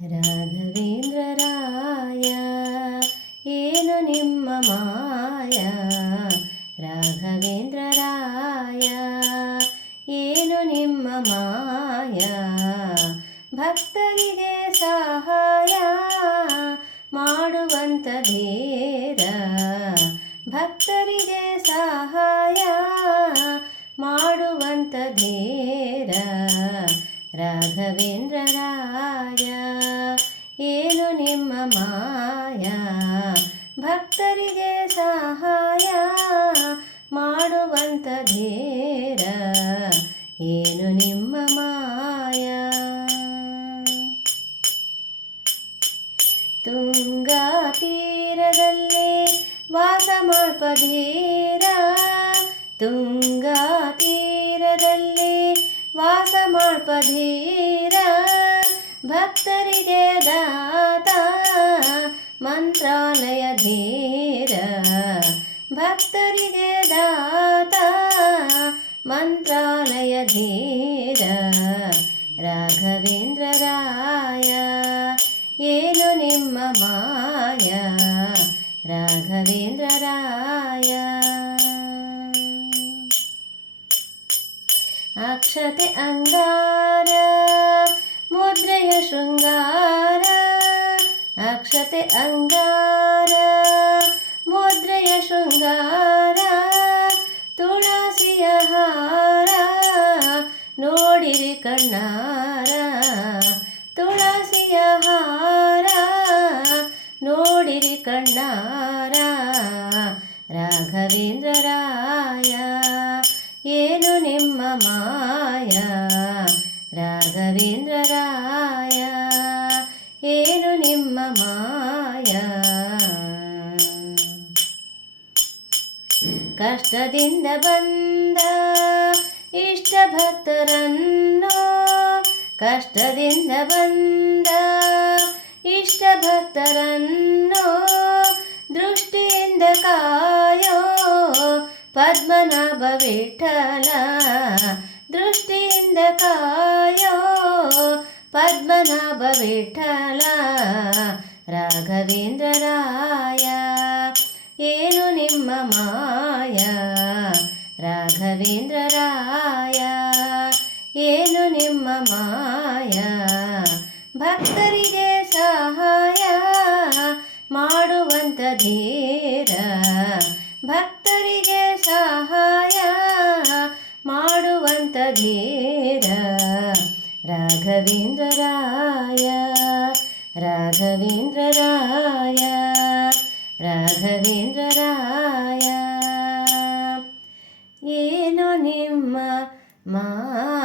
ರಾಘವೇಂದ್ರರಾಯ ಏನು ನಿಮ್ಮ ಮಾಯ ರಾಘವೇಂದ್ರರಾಯ ಏನು ನಿಮ್ಮ ಮಾಯ ಭಕ್ತರಿಗೆ ಸಹಾಯ ಮಾಡುವಂತ ಧೀರ ಭಕ್ತರಿಗೆ ಸಹಾಯ ಮಾಡುವಂತ ಧೀರ ರಾಘವೇಂದ್ರರಾಯ ಏನು ನಿಮ್ಮ ಮಾಯ. ಭಕ್ತರಿಗೆ ಸಹಾಯ ಮಾಡುವಂತ ಧೀರ. ಏನು ನಿಮ್ಮ ಮಾಯ? ತುಂಗಾ ತೀರದಲ್ಲಿ ವಾಸ ಮಾಡ್ಪಧೀರ ತುಂಗಾ ತೀರದಲ್ಲಿ ವಾಸ ಮಾಡ್ಪಧೀರ ಭಕ್ತರಿಗೆ ದಾತ दाता मन्त्रालय धीर राघवेन्द्रराय एम्म माया राघवेन्द्रराय। अक्षते अङ्गार मुद्रय शृङ्गार अक्षते अङ्गार मुद्रय शृङ्गार। ನೋಡಿರಿ ಕಣ್ಣಾರ ತುಳಸಿಯ ಹಾರ ನೋಡಿರಿ ಕಣ್ಣಾರ ರಾಘವೇಂದ್ರರಾಯ ಏನು ನಿಮ್ಮ ಮಾಯ ರಾಘವೇಂದ್ರರಾಯ ಏನು ನಿಮ್ಮ ಮಾಯ ಕಷ್ಟದಿಂದ ಬಂದ ಇಷ್ಟ ಭಕ್ತರನ್ನು ಕಷ್ಟದಿಂದ ಬಂದ ಇಷ್ಟ ಭಕ್ತರನ್ನು ದೃಷ್ಟಿಯಿಂದ ಕಾಯೋ ಪದ್ಮನಾಭ ವಿಠಲ ದೃಷ್ಟಿಯಿಂದ ಕಾಯೋ ಪದ್ಮನಾಭ ವಿಠಲ ರಾಘವೇಂದ್ರರಾಯ ಏನು ನಿಮ್ಮ ಮಾಯ ರಾಘವೇಂದ್ರ ರಾಯ, ಏನು ನಿಮ್ಮ ಮಾಯ? ಭಕ್ತರಿಗೆ ಸಹಾಯ ಮಾಡುವಂಥ ಧೀರ. ಭಕ್ತರಿಗೆ ಸಹಾಯ ಮಾಡುವಂಥ ಧೀರ. ರಾಘವೇಂದ್ರ ರಾಯ ರಾಘವೇಂದ್ರ ರಾಯ ರಾಘವೇಂದ್ರ ರಾಯ. 妈。